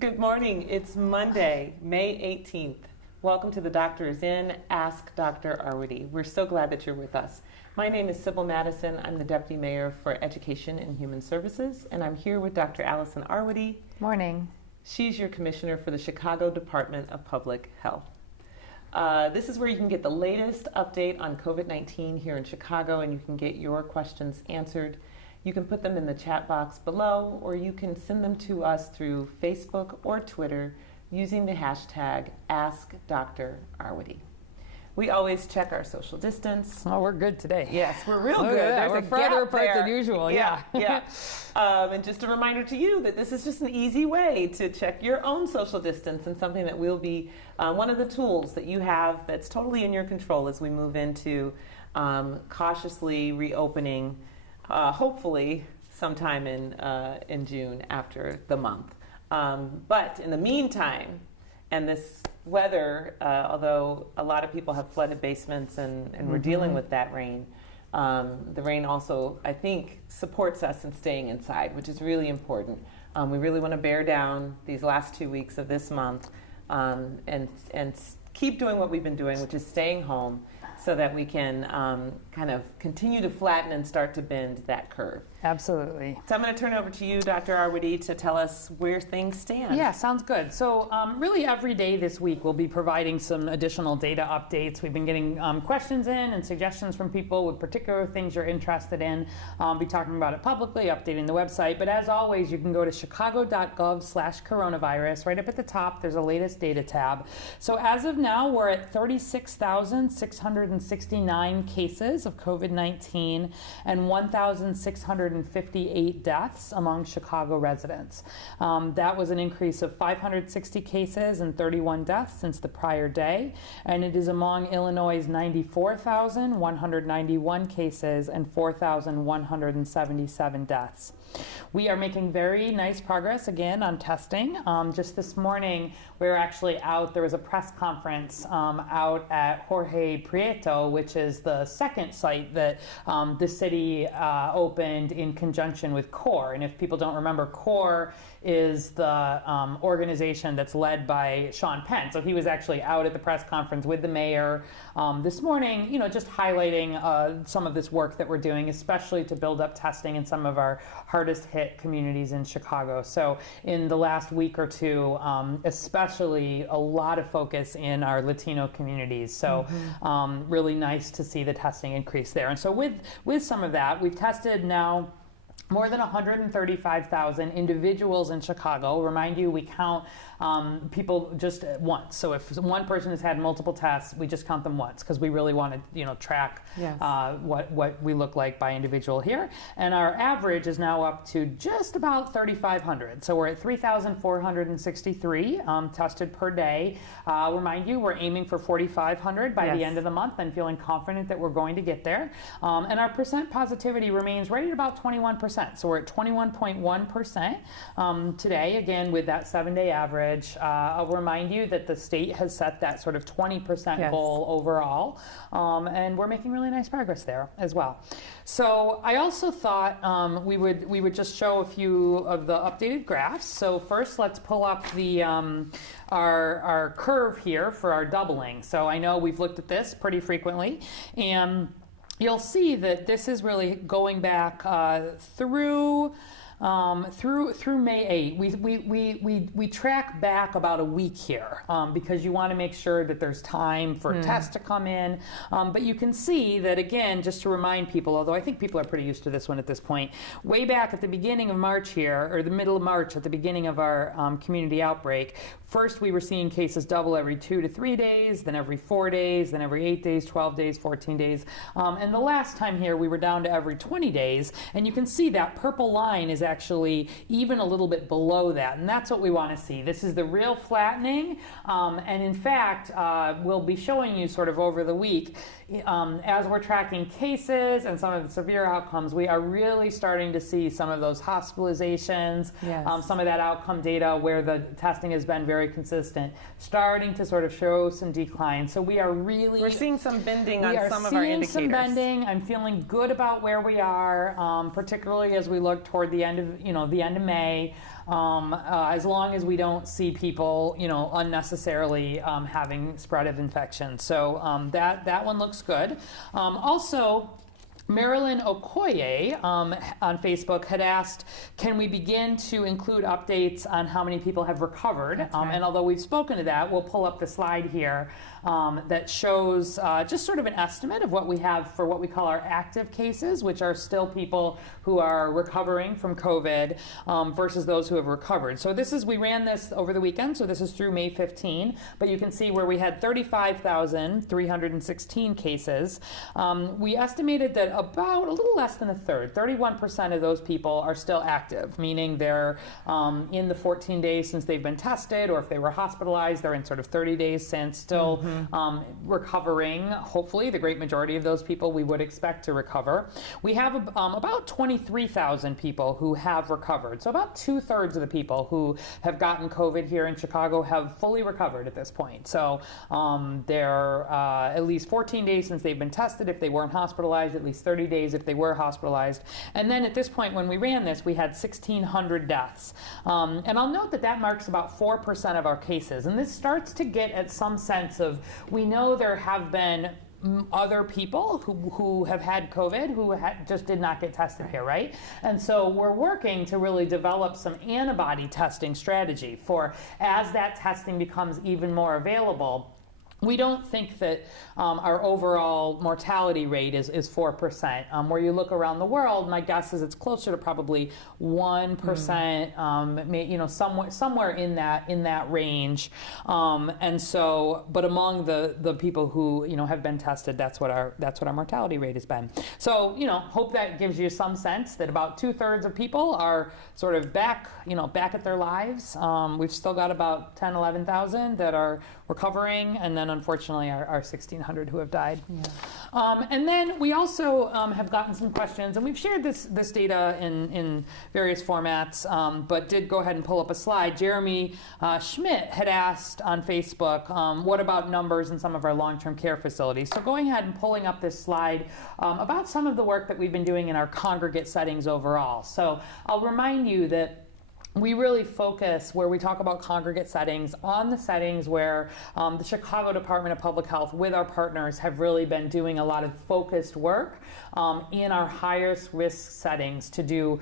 Good morning. It's Monday, May 18th. Welcome to The Doctor is In, Ask Dr. Arwady. We're so glad that you're with us. My name is Sybil Madison. I'm the Deputy Mayor for Education and Human Services, and I'm here with Dr. Allison Arwady. Morning. She's your Commissioner for the Chicago Department of Public Health. This is where you can get the latest update on COVID-19 here in Chicago, and you can get your questions answered. You can put them in the chat box below, or you can send them to us through Facebook or Twitter using the hashtag AskDrArwady. We always check our social distance. Oh, we're good today. Yes, we're real good. There's we're further apart than usual. Yeah. And just a reminder to you that this is just an easy way to check your own social distance, and something that will be one of the tools that you have that's totally in your control as we move into cautiously reopening, hopefully sometime in June after the month. But in the meantime, and this weather, although a lot of people have flooded basements and we're dealing with that rain, the rain also, I think, supports us in staying inside, which is really important. We really want to bear down these last 2 weeks of this month and keep doing what we've been doing, which is staying home, so that we can kind of continue to flatten and start to bend that curve. Absolutely. So I'm going to turn over to you, Dr. Arwady, to tell us where things stand. Yeah, sounds good. So really every day this week we'll be providing some additional data updates. We've been getting questions in and suggestions from people with particular things you're interested in. Be talking about it publicly, updating the website. But as always, you can go to chicago.gov/coronavirus. Right up at the top, there's a latest data tab. So as of now, we're at 36,669 cases of COVID-19 and 1,658 deaths among Chicago residents. That was an increase of 560 cases and 31 deaths since the prior day, and it is among Illinois' 94,191 cases and 4,177 deaths. We are making very nice progress again on testing. Just this morning, we were actually out. There was a press conference out at Jorge Prieto, which is the second site that the city opened in conjunction with CORE. And if people don't remember, CORE is the organization that's led by Sean Penn. So he was actually out at the press conference with the mayor this morning, just highlighting some of this work that we're doing, especially to build up testing in some of our hardest hit communities in Chicago. So in the last week or two, especially a lot of focus in our Latino communities. So really nice to see the testing increase there. And so with some of that, we've tested now more than 135,000 individuals in Chicago. Remind you, we count people just once. So if one person has had multiple tests, we just count them once, because we really want to, track what we look like by individual here. And our average is now up to just about 3,500. So we're at 3,463 tested per day. Remind you, we're aiming for 4,500 by the end of the month, and feeling confident that we're going to get there. And our percent positivity remains right at about 21%. So we're at 21.1% today, again, with that 7-day average. I'll remind you that the state has set that sort of 20% goal overall, and we're making really nice progress there as well. So I also thought we would just show a few of the updated graphs. So first, let's pull up the our curve here for our doubling. So I know we've looked at this pretty frequently, and you'll see that this is really going back through May 8. We track back about a week here because you want to make sure that there's time for tests to come in. But you can see that, again, just to remind people, although I think people are pretty used to this one at this point, way back at the beginning of March here, or the middle of March at the beginning of our community outbreak, first we were seeing cases double every 2 to 3 days, then every 4 days, then every 8 days, 12 days, 14 days. And the last time here we were down to every 20 days. And you can see that purple line is actually even a little bit below that, and that's what we want to see. This is the real flattening, and in fact, we'll be showing you sort of over the week, as we're tracking cases and some of the severe outcomes, we are really starting to see some of those hospitalizations, some of that outcome data where the testing has been very consistent, starting to sort of show some decline. So we're seeing some bending on some of our indicators. We're seeing some bending. I'm feeling good about where we are, particularly as we look toward the end the end of May, as long as we don't see people, unnecessarily having spread of infection. So that one looks good. Also, Marilyn Okoye on Facebook had asked, can we begin to include updates on how many people have recovered? Right. And although we've spoken to that, we'll pull up the slide here that shows just sort of an estimate of what we have for what we call our active cases, which are still people who are recovering from COVID versus those who have recovered. So we ran this over the weekend, so this is through May 15, but you can see where we had 35,316 cases. We estimated that about a little less than a third, 31% of those people are still active, meaning they're in the 14 days since they've been tested, or if they were hospitalized, they're in sort of 30 days since, still recovering. Hopefully, the great majority of those people we would expect to recover. We have about 23,000 people who have recovered. So about 2/3 of the people who have gotten COVID here in Chicago have fully recovered at this point. So they're at least 14 days since they've been tested if they weren't hospitalized, at least 30 days if they were hospitalized. And then at this point, when we ran this, we had 1,600 deaths. And I'll note that marks about 4% of our cases. And this starts to get at some sense of, we know there have been other people who have had COVID who just did not get tested here, right? And so we're working to really develop some antibody testing strategy for as that testing becomes even more available. We don't think that our overall mortality rate is 4%. Where you look around the world, my guess is it's closer to probably 1%, somewhere in that range. And so, but among the people who have been tested, that's what our mortality rate has been. So hope that gives you some sense that about 2/3 of people are sort of back at their lives. We've still got about 11,000 that are recovering, and then unfortunately our 1,600 who have died. Yeah. And then we also have gotten some questions, and we've shared this data in various formats, but did go ahead and pull up a slide. Jeremy Schmidt had asked on Facebook, what about numbers in some of our long-term care facilities? So going ahead and pulling up this slide about some of the work that we've been doing in our congregate settings overall. So I'll remind you that we really focus, where we talk about congregate settings, on the settings where the Chicago Department of Public Health with our partners have really been doing a lot of focused work in our highest risk settings to do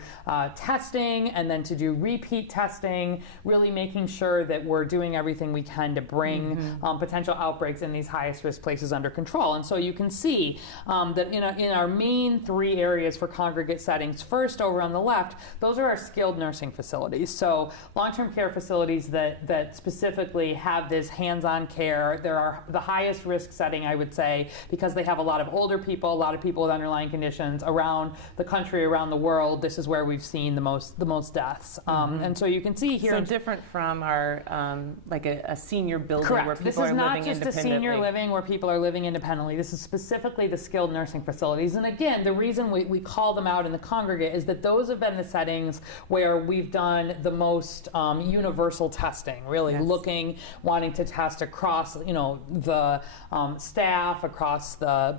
testing and then to do repeat testing, really making sure that we're doing everything we can to bring potential outbreaks in these highest risk places under control. And so you can see that in our main 3 areas for congregate settings, first over on the left, those are our skilled nursing facilities. So long-term care facilities that specifically have this hands-on care. There are the highest risk setting, I would say, because they have a lot of older people, a lot of people with underlying conditions around the country, around the world. This is where we've seen the most deaths. And so you can see here. So different from our like a senior building. Correct. Where people This are is not living just a senior living where people are living independently. This is specifically the skilled nursing facilities. And again, the reason we call them out in the congregate is that those have been the settings where we've done the most universal testing, really wanting to test across, the staff, across the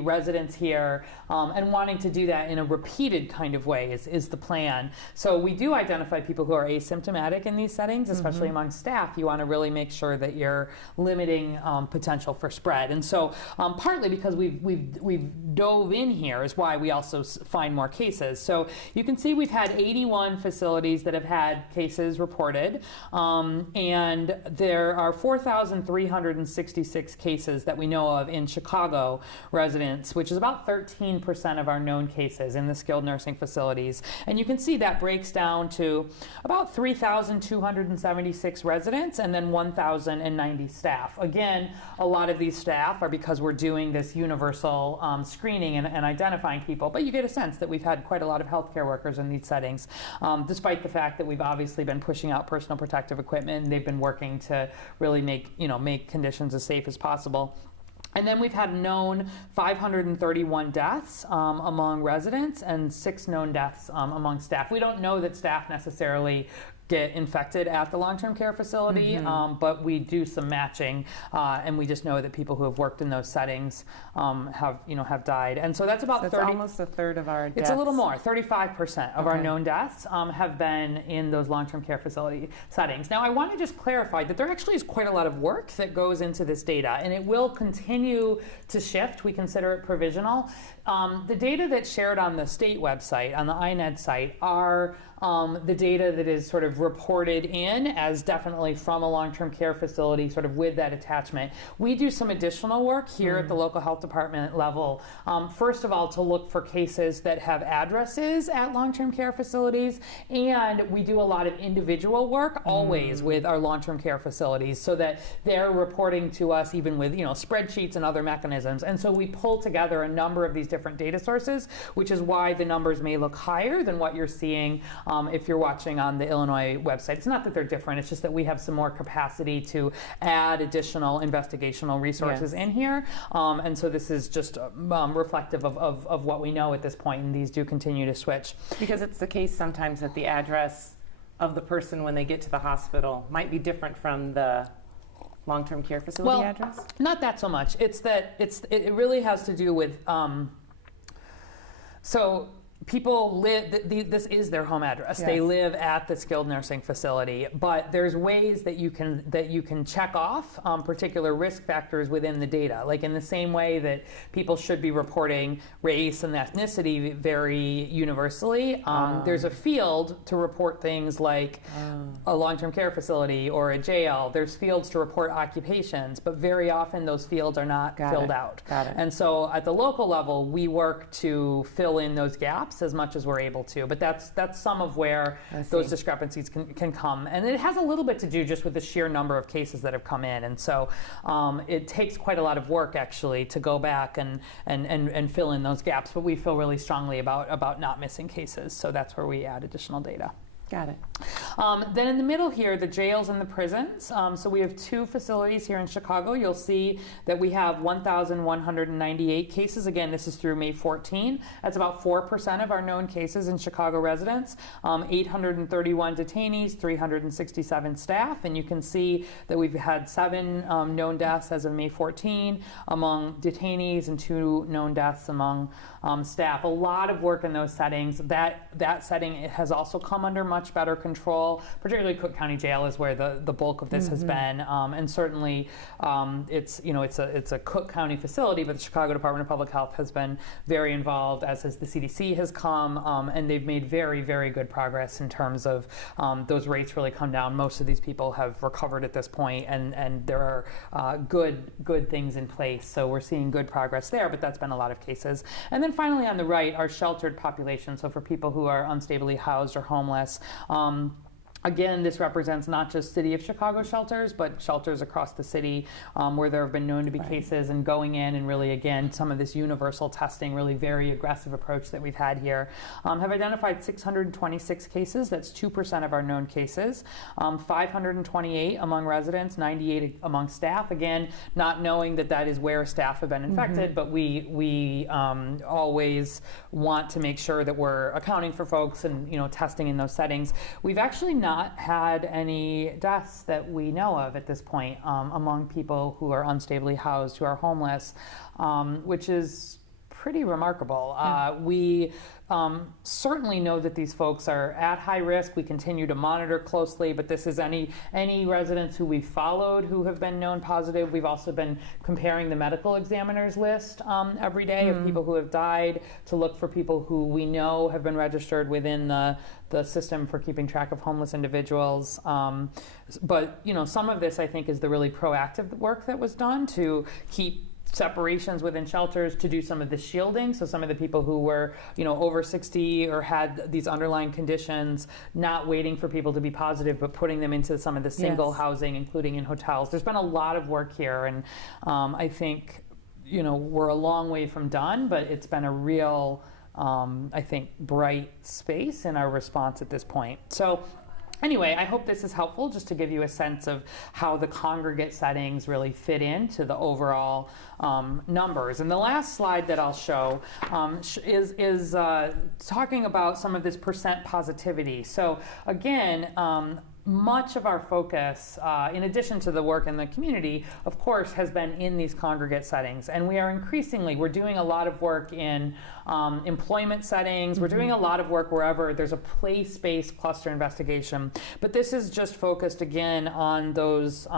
residents here, and wanting to do that in a repeated kind of way is the plan. So we do identify people who are asymptomatic in these settings, especially among staff. You want to really make sure that you're limiting potential for spread. And so partly because we've dove in here is why we also find more cases. So you can see we've had 81 facilities that have had cases reported, and there are 4,366 cases that we know of in Chicago residents, which is about 13% of our known cases in the skilled nursing facilities. And you can see that breaks down to about 3,276 residents and then 1,090 staff. Again, a lot of these staff are because we're doing this universal screening and identifying people, but you get a sense that we've had quite a lot of healthcare workers in these settings, despite the fact that we've obviously been pushing out personal protective equipment. They've been working to really make conditions as safe as possible. And then we've had known 531 deaths among residents and 6 known deaths among staff. We don't know that staff necessarily get infected at the long-term care facility, but we do some matching, and we just know that people who have worked in those settings have died. And so that's about That's 30. almost a third of our deaths. It's a little more. 35% of our known deaths have been in those long-term care facility settings. Now, I want to just clarify that there actually is quite a lot of work that goes into this data, and it will continue to shift. We consider it provisional. The data that's shared on the state website, on the INED site, are the data that is sort of reported in as definitely from a long-term care facility, sort of with that attachment. We do some additional work here at the local health department level. First of all, to look for cases that have addresses at long-term care facilities, and we do a lot of individual work always with our long-term care facilities, so that they're reporting to us even with spreadsheets and other mechanisms. And so we pull together a number of these different data sources, which is why the numbers may look higher than what you're seeing if you're watching on the Illinois website. It's not that they're different, it's just that we have some more capacity to add additional investigational resources in here. And so this is just reflective of what we know at this point, and these do continue to switch. Because it's the case sometimes that the address of the person when they get to the hospital might be different from the long-term care facility address? Not that so much. It's that it really has to do with so people live, this is their home address. Yes. They live at the skilled nursing facility, but there's ways that you can check off particular risk factors within the data. Like in the same way that people should be reporting race and ethnicity very universally, there's a field to report things like a long-term care facility or a jail. There's fields to report occupations, but very often those fields are not filled out. Got it. And so at the local level, we work to fill in those gaps as much as we're able to, but that's some of where those discrepancies can come, and it has a little bit to do just with the sheer number of cases that have come in, and so it takes quite a lot of work actually to go back and fill in those gaps, but we feel really strongly about not missing cases, so that's where we add additional data. Got it. Then in the middle here, the jails and the prisons. So we have 2 facilities here in Chicago. You'll see that we have 1,198 cases. Again, this is through May 14. That's about 4% of our known cases in Chicago residents. 831 detainees, 367 staff. And you can see that we've had 7 known deaths as of May 14 among detainees and 2 known deaths among staff. A lot of work in those settings. That setting, it has also come under much better control. Particularly Cook County Jail is where the bulk of this has been, and certainly it's a Cook County facility, but the Chicago Department of Public Health has been very involved, as has the CDC has come, and they've made very, very good progress in terms of those rates really come down. Most of these people have recovered at this point, and there are good things in place. So we're seeing good progress there, but that's been a lot of cases. And then finally on the right, our sheltered population. So for people who are unstably housed or homeless. Again, this represents not just City of Chicago shelters, but shelters across the city where there have been known to be cases, and going in and really, again, some of this universal testing, really very aggressive approach that we've had here, have identified 626 cases. That's 2% of our known cases. 528 among residents, 98 among staff. Again, not knowing that is where staff have been infected, but we always want to make sure that we're accounting for folks and testing in those settings. We've actually not had any deaths that we know of at this point among people who are unstably housed, who are homeless, which is pretty remarkable. We certainly know that these folks are at high risk. We continue to monitor closely, but this is any residents who we've followed who have been known positive. We've also been comparing the medical examiner's list every day of people who have died to look for people who we know have been registered within the system for keeping track of homeless individuals. But some of this, I think, is the really proactive work that was done to keep separations within shelters, to do some of the shielding. So some of the people who were, over 60 or had these underlying conditions, not waiting for people to be positive, but putting them into some of the single housing, including in hotels. There's been a lot of work here, and I think, we're a long way from done, but it's been a real, I think, bright space in our response at this point. So Anyway, I hope this is helpful just to give you a sense of how the congregate settings really fit into the overall numbers. And the last slide that I'll show is talking about some of this percent positivity. So again, much of our focus, in addition to the work in the community, of course, has been in these congregate settings. And we are we're doing a lot of work in employment settings. We're doing a lot of work wherever there's a place-based cluster investigation. But this is just focused, again, on those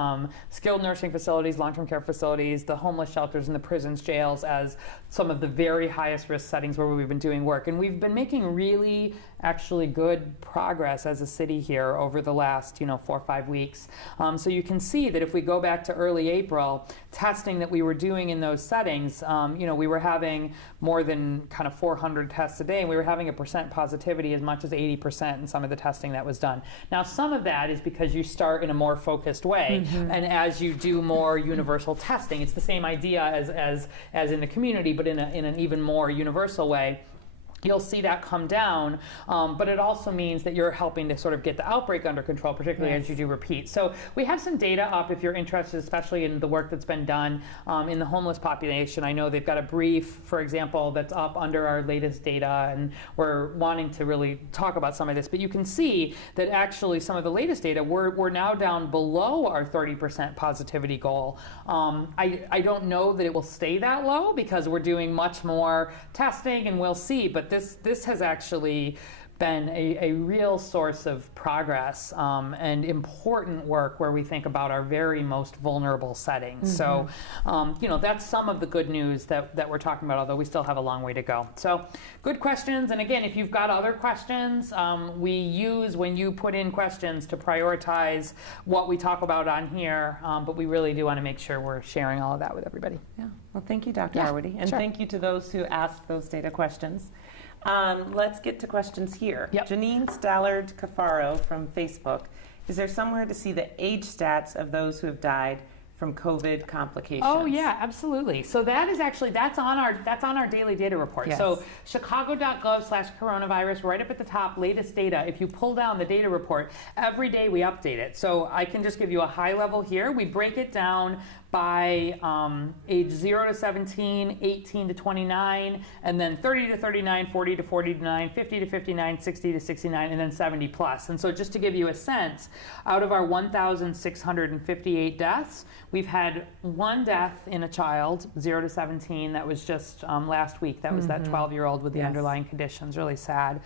skilled nursing facilities, long-term care facilities, the homeless shelters, and the prisons, jails as some of the very highest risk settings where we've been doing work. And we've been making really actually good progress as a city here over the last 4 or 5 weeks. So you can see that if we go back to early April, testing that we were doing in those settings, we were having more than kind of 400 tests a day, and we were having a percent positivity as much as 80% in some of the testing that was done. Now, some of that is because you start in a more focused way, and as you do more universal testing, it's the same idea as in the community, but in an even more universal way. You'll see that come down, but it also means that you're helping to sort of get the outbreak under control, particularly as you do repeat. So we have some data up if you're interested, especially in the work that's been done in the homeless population. I know they've got a brief, for example, that's up under our latest data, and we're wanting to really talk about some of this. But you can see that actually some of the latest data, we're now down below our 30% positivity goal. I don't know that it will stay that low because we're doing much more testing, and we'll see. But this has actually been a real source of progress and important work where we think about our very most vulnerable settings. So, that's some of the good news that we're talking about, although we still have a long way to go. So, good questions. And again, if you've got other questions, we use when you put in questions to prioritize what we talk about on here, but we really do want to make sure we're sharing all of that with everybody. Yeah. Well, thank you, Dr. Harwoody. And thank you to those who asked those data questions. Let's get to questions here. Janine Stallard Cafaro from Facebook. Is there somewhere to see the age stats of those who have died from COVID complications? Oh yeah, absolutely. So that is actually, that's on our daily data report. Yes. So chicago.gov/coronavirus, right up at the top, latest data. If you pull down the data report, every day we update it. So I can just give you a high level here. We break it down by age 0 to 17, 18 to 29, and then 30 to 39, 40 to 49, 50 to 59, 60 to 69, and then 70 plus. And so just to give you a sense, out of our 1,658 deaths, we've had one death in a child, 0 to 17, that was just last week. That was that 12-year-old with the underlying conditions, really sad.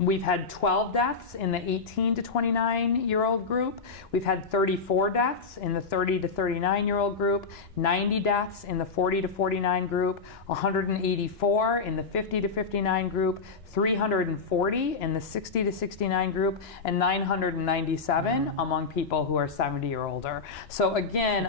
We've had 12 deaths in the 18 to 29-year-old group. We've had 34 deaths in the 30 to 39-year-old group, 90 deaths in the 40 to 49 group, 184 in the 50 to 59 group, 340 in the 60 to 69 group, and 997 among people who are 70 or older. So again,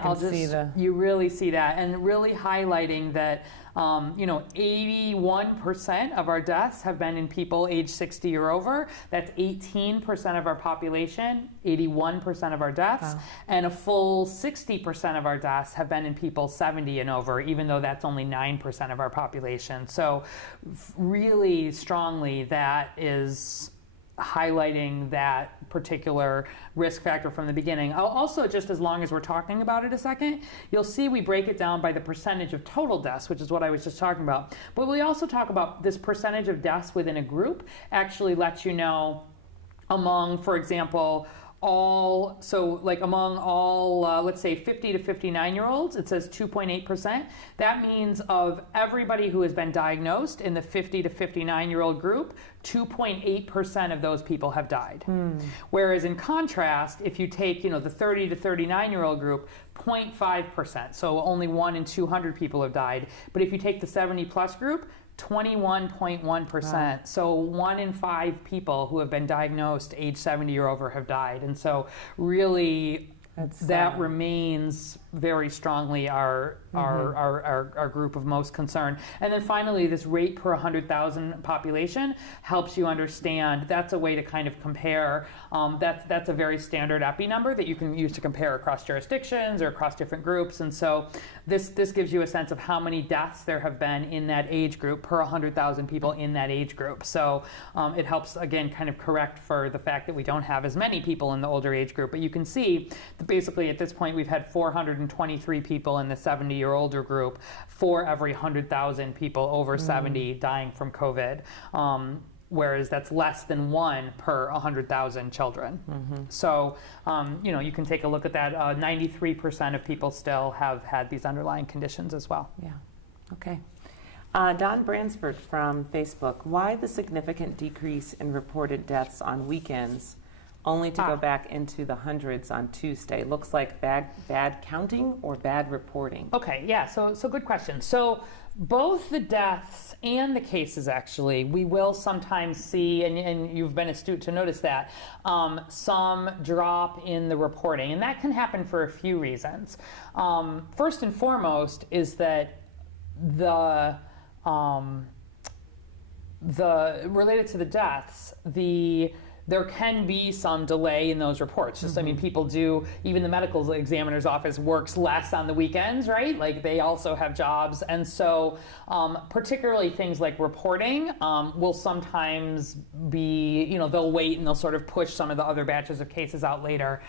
you really see that, and really highlighting that 81% of our deaths have been in people age 60 or over. That's 18% of our population, 81% of our deaths, and a full 60% of our deaths have been in people 70 and over, even though that's only 9% of our population. So really strongly, that is highlighting that particular risk factor from the beginning. I'll also, just as long as we're talking about it a second, you'll see we break it down by the percentage of total deaths, which is what I was just talking about. But we also talk about this percentage of deaths within a group actually lets you know among, for example, among all, let's say 50 to 59-year-olds, it says 2.8%. That means of everybody who has been diagnosed in the 50 to 59-year-old group, 2.8% of those people have died. Whereas in contrast, if you take, the 30 to 39-year-old group, 0.5%. So only 1 in 200 people have died. But if you take the 70-plus group, 21.1%. Wow. So 1 in 5 people who have been diagnosed age 70 or over have died. And so really that remains very strongly our group of most concern. And then finally, this rate per 100,000 population helps you understand. That's a way to kind of compare. That's a very standard epi number that you can use to compare across jurisdictions or across different groups. And so this gives you a sense of how many deaths there have been in that age group per 100,000 people in that age group. So it helps, again, kind of correct for the fact that we don't have as many people in the older age group. But you can see that basically at this point we've had 423 people in the 70 or older group for every 100,000 people over 70 dying from COVID. Whereas that's less than 1 per 100,000 children. So, you can take a look at that. 93% of people still have had these underlying conditions as well. Yeah, okay. Don Bransford from Facebook, why the significant decrease in reported deaths on weekends only to go back into the hundreds on Tuesday? Looks like bad counting or bad reporting? Okay, yeah, so good question. So both the deaths and the cases, actually, we will sometimes see, and you've been astute to notice that, some drop in the reporting. And that can happen for a few reasons. First and foremost is that the related to the deaths, there can be some delay in those reports. Just, I mean, people do, even the medical examiner's office works less on the weekends, right? Like they also have jobs. And so particularly things like reporting will sometimes be, they'll wait and they'll sort of push some of the other batches of cases out later.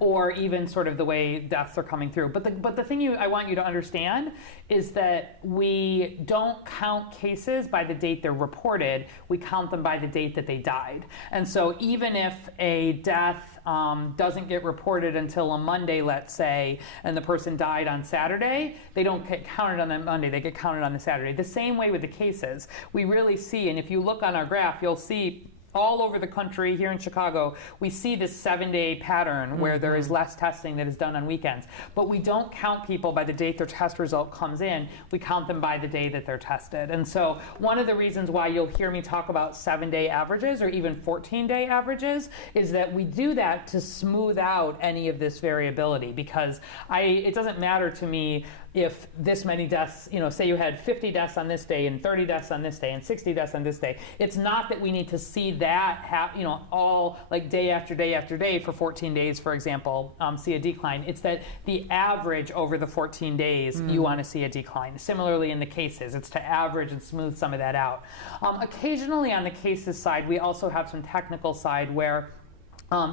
Or even sort of the way deaths are coming through. But the thing I want you to understand is that we don't count cases by the date they're reported. We count them by the date that they died. And so even if a death doesn't get reported until a Monday, let's say, and the person died on Saturday, they don't get counted on that Monday, they get counted on the Saturday. The same way with the cases. We really see, and if you look on our graph, you'll see all over the country, here in Chicago, we see this 7-day pattern where there is less testing that is done on weekends. But we don't count people by the date their test result comes in. We count them by the day that they're tested. And so one of the reasons why you'll hear me talk about 7-day averages or even 14-day averages is that we do that to smooth out any of this variability, because it doesn't matter to me if this many deaths, say you had 50 deaths on this day and 30 deaths on this day and 60 deaths on this day. It's not that we need to see that all like day after day after day for 14 days, for example, see a decline. It's that the average over the 14 days, you want to see a decline. Similarly in the cases, it's to average and smooth some of that out. Occasionally on the cases side, we also have some technical side where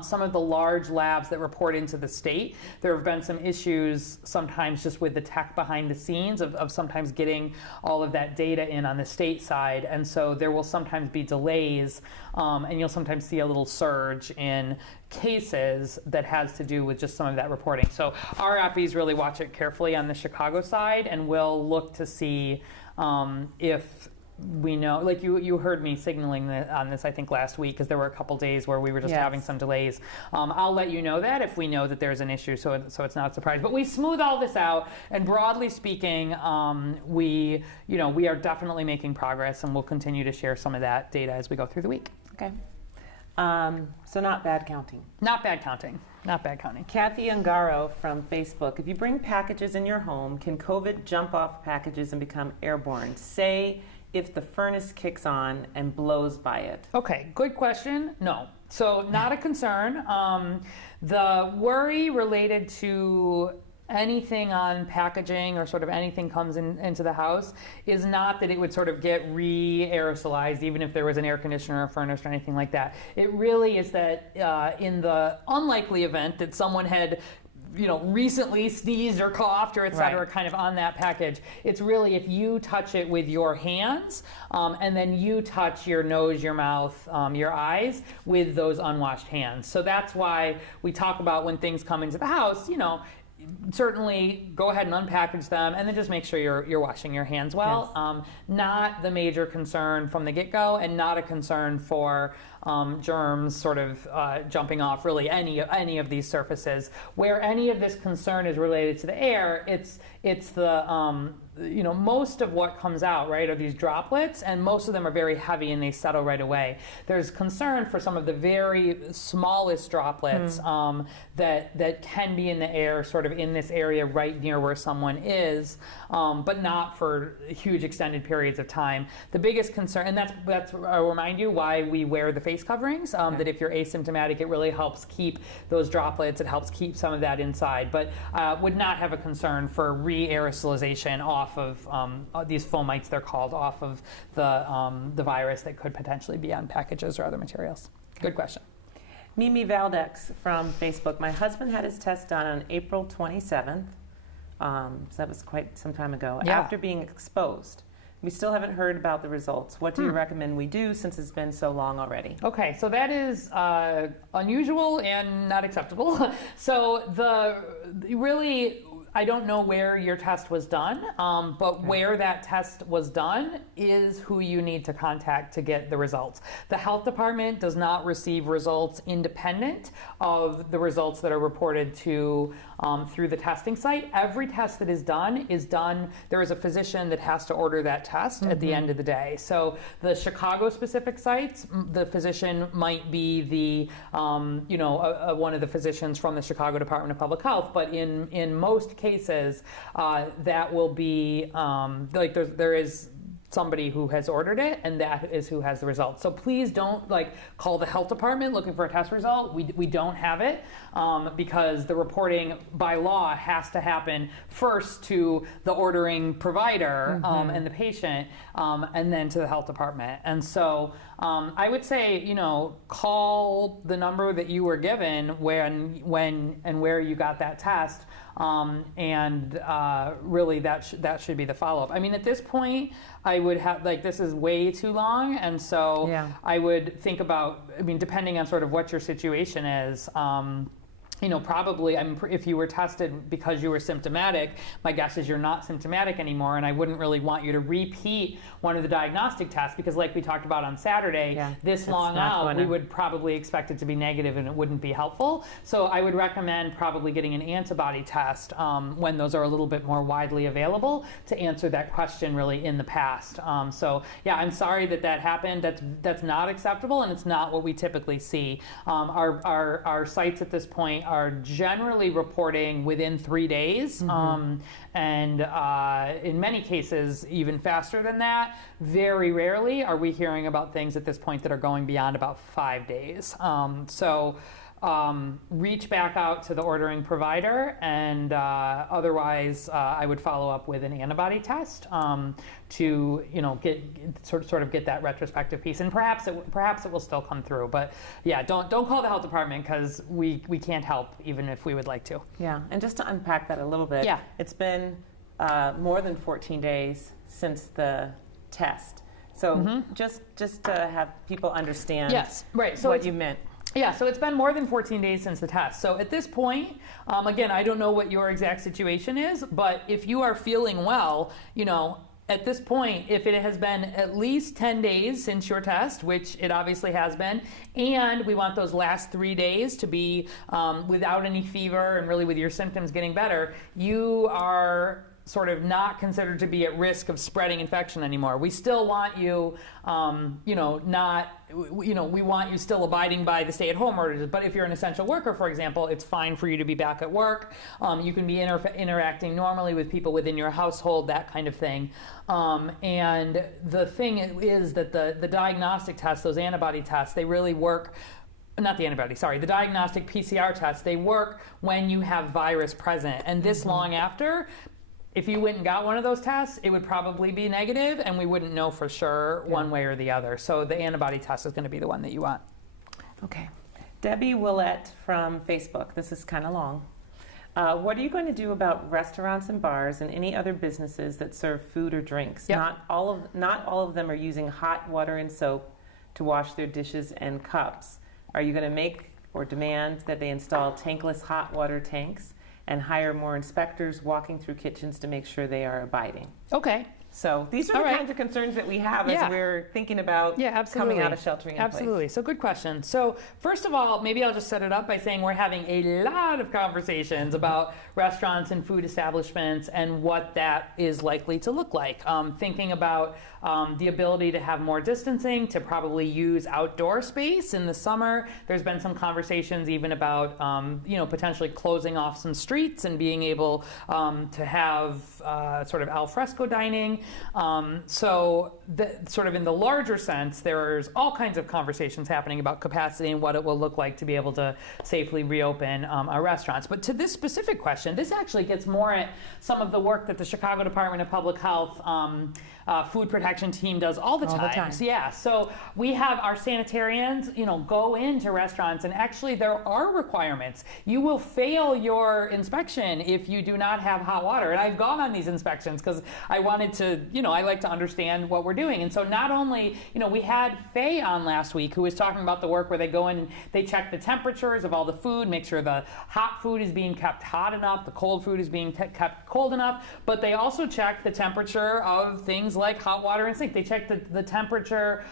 some of the large labs that report into the state, there have been some issues sometimes just with the tech behind the scenes of sometimes getting all of that data in on the state side. And so there will sometimes be delays, and you'll sometimes see a little surge in cases that has to do with just some of that reporting. So our APIs really watch it carefully on the Chicago side, and we'll look to see if we know, like you heard me signaling on this, I think, last week, because there were a couple days where we were just having some delays. I'll let you know that if we know that there's an issue, so it's not a surprise. But we smooth all this out, and broadly speaking, we are definitely making progress, and we'll continue to share some of that data as we go through the week. Okay. So not bad counting. Not bad counting. Not bad counting. Kathy Ungaro from Facebook. If you bring packages in your home, can COVID jump off packages and become airborne? Say if the furnace kicks on and blows by it? Okay, good question. No. So not a concern. The worry related to anything on packaging or sort of anything comes into the house is not that it would sort of get re-aerosolized even if there was an air conditioner or furnace or anything like that. It really is that in the unlikely event that someone had recently sneezed or coughed or et cetera, kind of on that package. It's really if you touch it with your hands and then you touch your nose, your mouth, your eyes with those unwashed hands. So that's why we talk about when things come into the house, certainly go ahead and unpackage them and then just make sure you're washing your hands well. Yes. Not the major concern from the get-go, and not a concern for germs sort of jumping off really any of these surfaces. Where any of this concern is related to the air, it's the most of what comes out, right, are these droplets, and most of them are very heavy and they settle right away. There's concern for some of the very smallest droplets that can be in the air, sort of in this area right near where someone is, but not for huge extended periods of time. The biggest concern, and that's I'll remind you why we wear the face coverings, that if you're asymptomatic, it really helps keep those droplets, it helps keep some of that inside, but would not have a concern for re-aerosolization off of these fomites, they're called, off of the virus that could potentially be on packages or other materials. Good question. Mimi Valdex from Facebook. My husband had his test done on April 27th, so that was quite some time ago, after being exposed. We still haven't heard about the results. What do you recommend we do since it's been so long already? Okay, so that is unusual and not acceptable. So I don't know where your test was done, but where that test was done is who you need to contact to get the results. The health department does not receive results independent of the results that are reported to through the testing site. Every test that is done, there is a physician that has to order that test at the end of the day. So the Chicago specific sites, the physician might be the, one of the physicians from the Chicago Department of Public Health, but in most cases, that will be, there is somebody who has ordered it, and that is who has the results. So please don't call the health department looking for a test result. We don't have it because the reporting by law has to happen first to the ordering provider and the patient, and then to the health department. And so I would say, call the number that you were given when and where you got that test. Really that should be the follow-up. I mean, at this point, I would have, this is way too long, and so I would think about, depending on sort of what your situation is, probably, if you were tested because you were symptomatic, my guess is you're not symptomatic anymore, and I wouldn't really want you to repeat one of the diagnostic tests because, like we talked about on Saturday, this long out, we would probably expect it to be negative and it wouldn't be helpful. So I would recommend probably getting an antibody test when those are a little bit more widely available to answer that question really in the past. I'm sorry that happened. That's not acceptable, and it's not what we typically see. Our sites at this point are generally reporting within 3 days, and in many cases even faster than that. Very rarely are we hearing about things at this point that are going beyond about 5 days. Reach back out to the ordering provider, and otherwise I would follow up with an antibody test to get sort of get that retrospective piece, and perhaps it will still come through. But don't call the health department because we can't help even if we would like to. Yeah, and just to unpack that a little bit, it's been more than 14 days since the test. So just to have people understand what you meant. Yeah, so it's been more than 14 days since the test. So at this point, again, I don't know what your exact situation is, but if you are feeling well, at this point, if it has been at least 10 days since your test, which it obviously has been, and we want those last 3 days to be without any fever and really with your symptoms getting better, you are sort of not considered to be at risk of spreading infection anymore. We still want you, we want you still abiding by the stay-at-home orders. But if you're an essential worker, for example, it's fine for you to be back at work. You can be interacting normally with people within your household, that kind of thing. And the thing is that the diagnostic tests, those antibody tests, they really work. Not the antibody, sorry, the diagnostic PCR tests, they work when you have virus present. And this long after, if you went and got one of those tests, it would probably be negative, and we wouldn't know for sure one way or the other. So the antibody test is going to be the one that you want. Okay. Debbie Willett from Facebook. This is kind of long. What are you going to do about restaurants and bars and any other businesses that serve food or drinks? Not all of them are using hot water and soap to wash their dishes and cups. Are you going to make or demand that they install tankless hot water tanks and hire more inspectors walking through kitchens to make sure they are abiding? Okay. So these are All the right. kinds of concerns that we have Yeah. as we're thinking about coming out of sheltering in place. Absolutely. So good question. So first of all, maybe I'll just set it up by saying we're having a lot of conversations about restaurants and food establishments and what that is likely to look like. Thinking about the ability to have more distancing, to probably use outdoor space in the summer. There's been some conversations even about potentially closing off some streets and being able to have sort of al fresco dining. So sort of in the larger sense, there's all kinds of conversations happening about capacity and what it will look like to be able to safely reopen our restaurants. But to this specific question, this actually gets more at some of the work that the Chicago Department of Public Health food protection team does all the time. Yeah, so we have our sanitarians, go into restaurants, and actually there are requirements. You will fail your inspection if you do not have hot water. And I've gone on these inspections because I wanted to, I like to understand what we're doing. And so not only, we had Faye on last week who was talking about the work where they go in and they check the temperatures of all the food, make sure the hot food is being kept hot enough, the cold food is being kept cold enough, but they also check the temperature of things like hot water and sink. They check the temperature.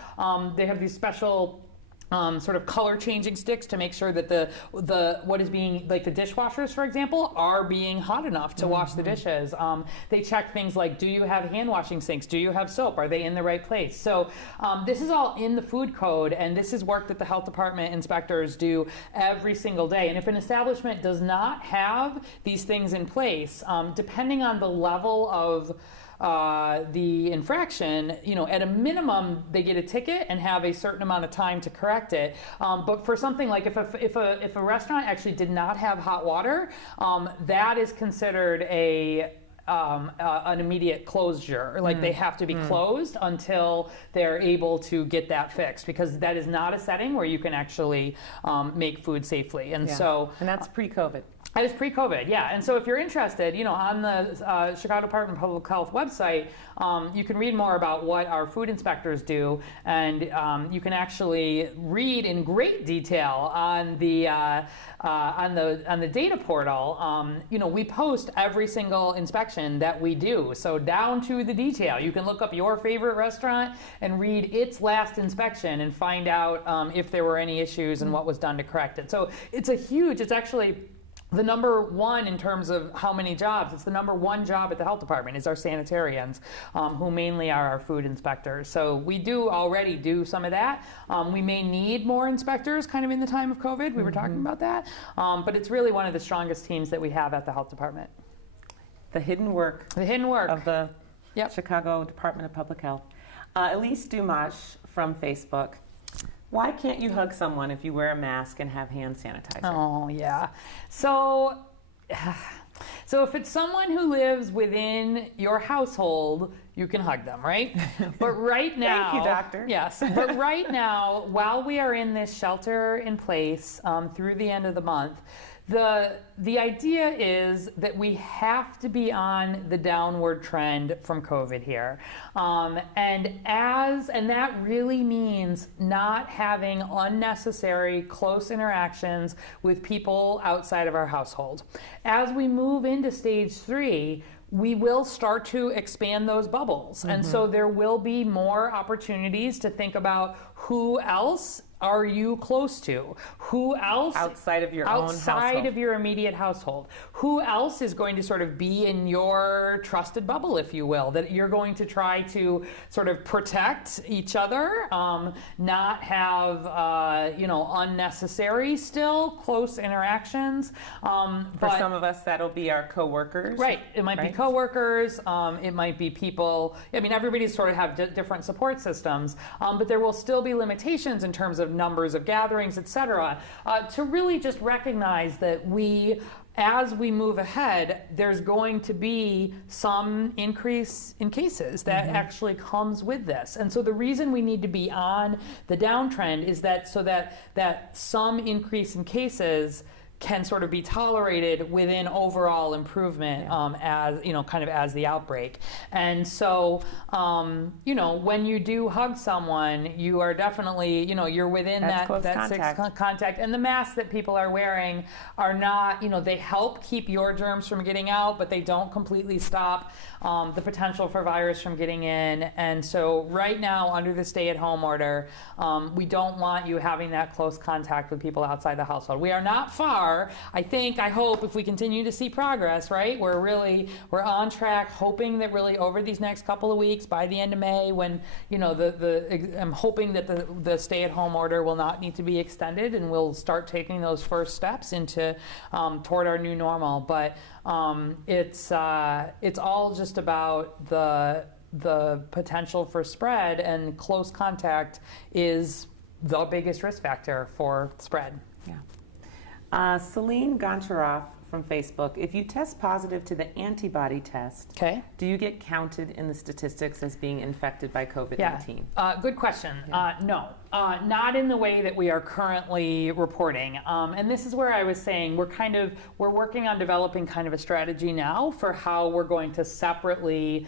They have these special sort of color changing sticks to make sure that the what is being, like the dishwashers, for example, are being hot enough to wash the dishes. They check things like, do you have hand washing sinks? Do you have soap? Are they in the right place? So this is all in the food code, and this is work that the health department inspectors do every single day. And if an establishment does not have these things in place, depending on the level of the infraction, at a minimum, they get a ticket and have a certain amount of time to correct it. But for something like if a restaurant actually did not have hot water, that is considered an immediate closure. Like they have to be closed until they're able to get that fixed, because that is not a setting where you can actually make food safely. And that's pre-COVID. It was pre-COVID, yeah. And so if you're interested, on the Chicago Department of Public Health website, you can read more about what our food inspectors do, and you can actually read in great detail on the data portal. We post every single inspection that we do, so down to the detail. You can look up your favorite restaurant and read its last inspection and find out if there were any issues and what was done to correct it. So it's actually the number one in terms of how many jobs. It's the number one job at the health department is our sanitarians, who mainly are our food inspectors. So we do already do some of that. We may need more inspectors kind of in the time of COVID. We were talking about that. But it's really one of the strongest teams that we have at the health department. The hidden work of the Chicago Department of Public Health. Elise Dumas from Facebook. Why can't you hug someone if you wear a mask and have hand sanitizer? Oh, yeah. So if it's someone who lives within your household, you can hug them, right? But right now... Thank you, doctor. Yes. But right now, while we are in this shelter in place through the end of the month, the idea is that we have to be on the downward trend from COVID here. And that really means not having unnecessary close interactions with people outside of our household. As we move into stage 3, we will start to expand those bubbles. And so there will be more opportunities to think about who else are you close to? Who else outside of your own household? Outside of your immediate household. Who else is going to sort of be in your trusted bubble, if you will, that you're going to try to sort of protect each other, not have unnecessary still close interactions. For some of us, that'll be our coworkers. Right. It might be coworkers. It might be people. I mean, everybody's sort of have different support systems, but there will still be limitations in terms of numbers of gatherings, etc., to really just recognize that as we move ahead, there's going to be some increase in cases that actually comes with this. And so the reason we need to be on the downtrend is that so that some increase in cases can sort of be tolerated within overall improvement as, kind of as the outbreak. And so, when you do hug someone, you are definitely, you're within that contact. And the masks that people are wearing are not, they help keep your germs from getting out, but they don't completely stop the potential for virus from getting in. And so right now, under the stay-at-home order, we don't want you having that close contact with people outside the household. We are not far. I hope if we continue to see progress, right, we're on track, hoping that really over these next couple of weeks, by the end of May, when, I'm hoping that the stay-at-home order will not need to be extended, and we'll start taking those first steps into toward our new normal. But it's all just about the potential for spread, and close contact is the biggest risk factor for spread. Yeah. Celine Goncharoff from Facebook, if you test positive to the antibody test, do you get counted in the statistics as being infected by COVID-19? Yeah. Good question. No. Not in the way that we are currently reporting. And this is where I was saying we're working on developing kind of a strategy now for how we're going to separately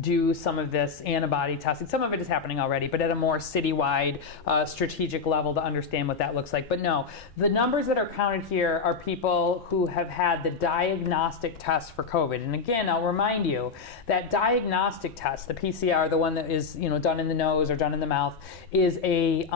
do some of this antibody testing. Some of it is happening already, but at a more citywide strategic level to understand what that looks like. But no, the numbers that are counted here are people who have had the diagnostic test for COVID. And again, I'll remind you that diagnostic test, the PCR, the one that is done in the nose or done in the mouth, is a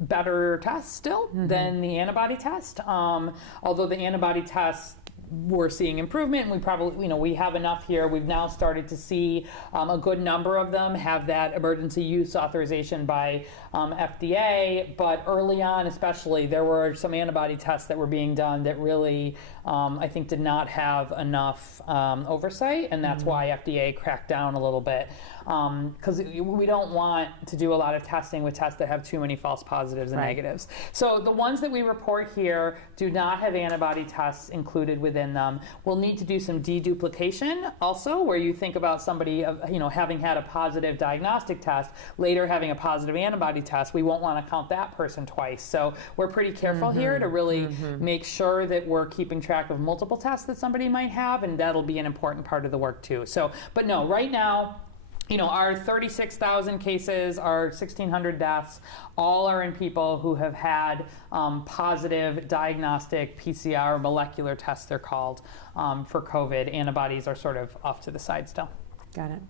better test still than the antibody test. Although the antibody test, we're seeing improvement, and we probably, we have enough here. We've now started to see a good number of them have that emergency use authorization by FDA. But early on, especially, there were some antibody tests that were being done that really, I think, did not have enough oversight, and that's why FDA cracked down a little bit. Because we don't want to do a lot of testing with tests that have too many false positives and negatives. So the ones that we report here do not have antibody tests included within them. We'll need to do some deduplication also, where you think about somebody having had a positive diagnostic test, later having a positive antibody test. We won't want to count that person twice. So we're pretty careful here to really make sure that we're keeping track of multiple tests that somebody might have, and that'll be an important part of the work too. So, but no, right now, our 36,000 cases, our 1,600 deaths, all are in people who have had positive diagnostic PCR molecular tests, they're called, for COVID. Antibodies are sort of off to the side still. Got it.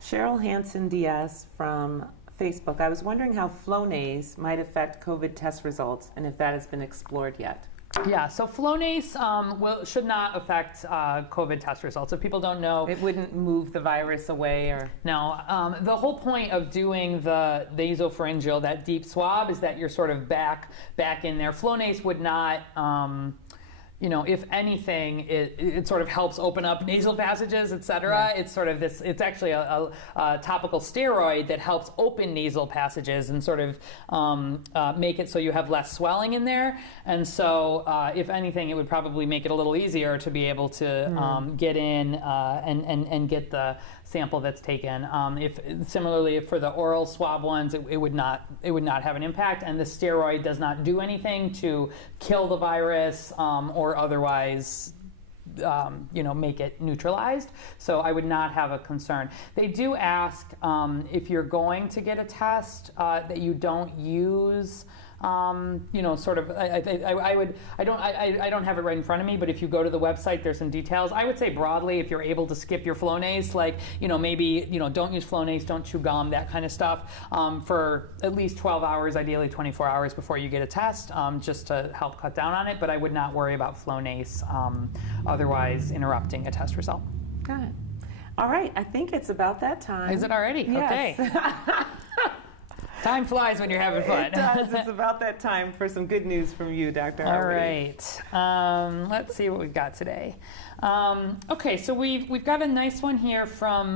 Cheryl Hansen Diaz from Facebook, I was wondering how Flonase might affect COVID test results and if that has been explored yet. Yeah, so Flonase should not affect COVID test results. If people don't know, it wouldn't move the virus away, or no. The whole point of doing the nasopharyngeal, that deep swab, is that you're sort of back in there. Flonase would not. If anything, it sort of helps open up nasal passages, et cetera. Yeah. It's sort of this, it's actually a topical steroid that helps open nasal passages and sort of make it so you have less swelling in there. And so, if anything, it would probably make it a little easier to be able to get in and get the sample that's taken. Similarly for the oral swab ones, it would not have an impact, and the steroid does not do anything to kill the virus or otherwise make it neutralized. So I would not have a concern. They do ask if you're going to get a test that you don't use sort of, I don't have it right in front of me, but if you go to the website, there's some details. I would say broadly, if you're able to skip your Flonase, maybe, don't use Flonase, don't chew gum, that kind of stuff, for at least 12 hours, ideally 24 hours before you get a test, just to help cut down on it. But I would not worry about Flonase otherwise interrupting a test result. Got it. All right, I think it's about that time. Is it already? Yes. Okay. Time flies when you're having fun. It does. It's about that time for some good news from you, Dr. All right. Let's see what we've got today. Okay, so we've got a nice one here from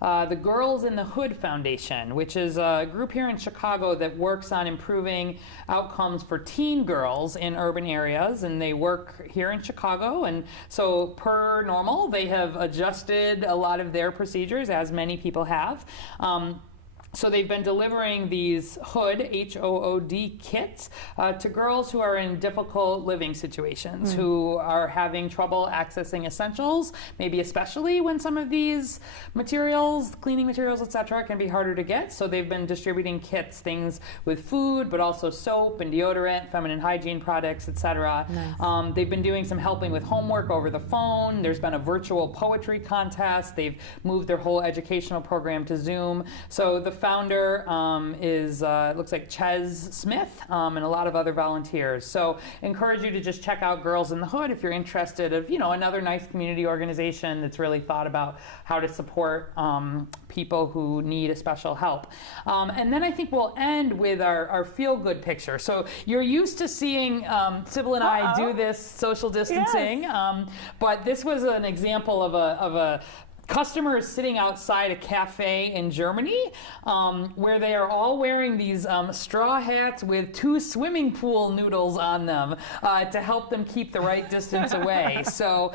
the Girls in the Hood Foundation, which is a group here in Chicago that works on improving outcomes for teen girls in urban areas, and they work here in Chicago. And so per normal, they have adjusted a lot of their procedures, as many people have. So they've been delivering these HOOD, H-O-O-D kits to girls who are in difficult living situations, who are having trouble accessing essentials, maybe especially when some of these materials, cleaning materials, etc., can be harder to get. So they've been distributing kits, things with food, but also soap and deodorant, feminine hygiene products, etc. Nice. They've been doing some helping with homework over the phone. There's been a virtual poetry contest. They've moved their whole educational program to Zoom. So the founder is, looks like Ches Smith, and a lot of other volunteers. So encourage you to just check out Girls in the Hood if you're interested of, you know, another nice community organization that's really thought about how to support people who need a special help. And then I think we'll end with our feel-good picture. So you're used to seeing Sybil and I do this social distancing, but this was an example of a customer is sitting outside a cafe in Germany where they are all wearing these straw hats with 2 swimming pool noodles on them to help them keep the right distance away. So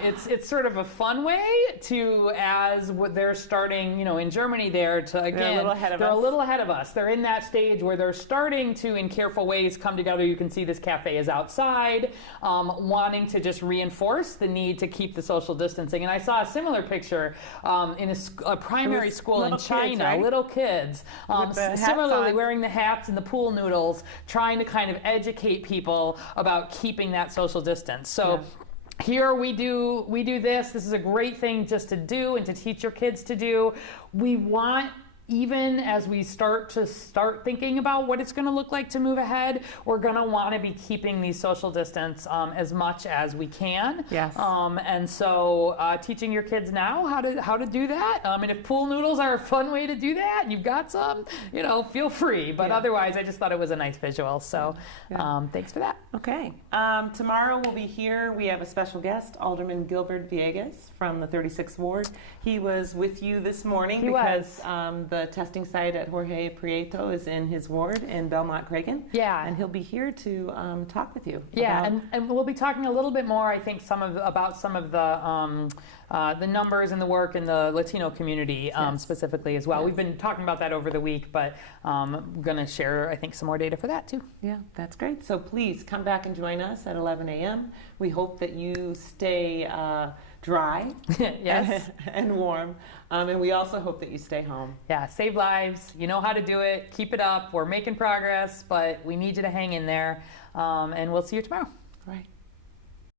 it's sort of a fun way to, as what they're starting, you know, in Germany there to, again, they're a little ahead of they're us. a little ahead of us. They're in that stage where they're starting to, in careful ways, come together. You can see this cafe is outside, wanting to just reinforce the need to keep the social distancing. And I saw a similar picture in a primary school in China, kids, right? Little kids, With the hats similarly on. wearing the hats and the pool noodles, trying to kind of educate people about keeping that social distance. So. Here we do this. This is a great thing just to do and to teach your kids to do. We want, even as we start thinking about what it's going to look like to move ahead, we're going to want to be keeping these social distance as much as we can. Yes. And so teaching your kids now how to do that. And if pool noodles are a fun way to do that, and you've got some, you know, feel free. But otherwise, I just thought it was a nice visual. So thanks for that. Okay. Tomorrow we'll be here. We have a special guest, Alderman Gilbert Villegas from the 36th Ward. He was with you this morning because the testing site at Jorge Prieto is in his ward in Belmont Cragen. Yeah. And he'll be here to talk with you. Yeah, about and we'll be talking a little bit more, I think, about some of the numbers and the work in the Latino community specifically as well. Yes. We've been talking about that over the week, but I'm going to share, I think, some more data for that too. Yeah, that's great. So please come back and join us at 11 a.m. We hope that you stay dry Yes. and warm. And we also hope that you stay home. Yeah, save lives. You know how to do it. Keep it up. We're making progress, but we need you to hang in there. And we'll see you tomorrow. Right.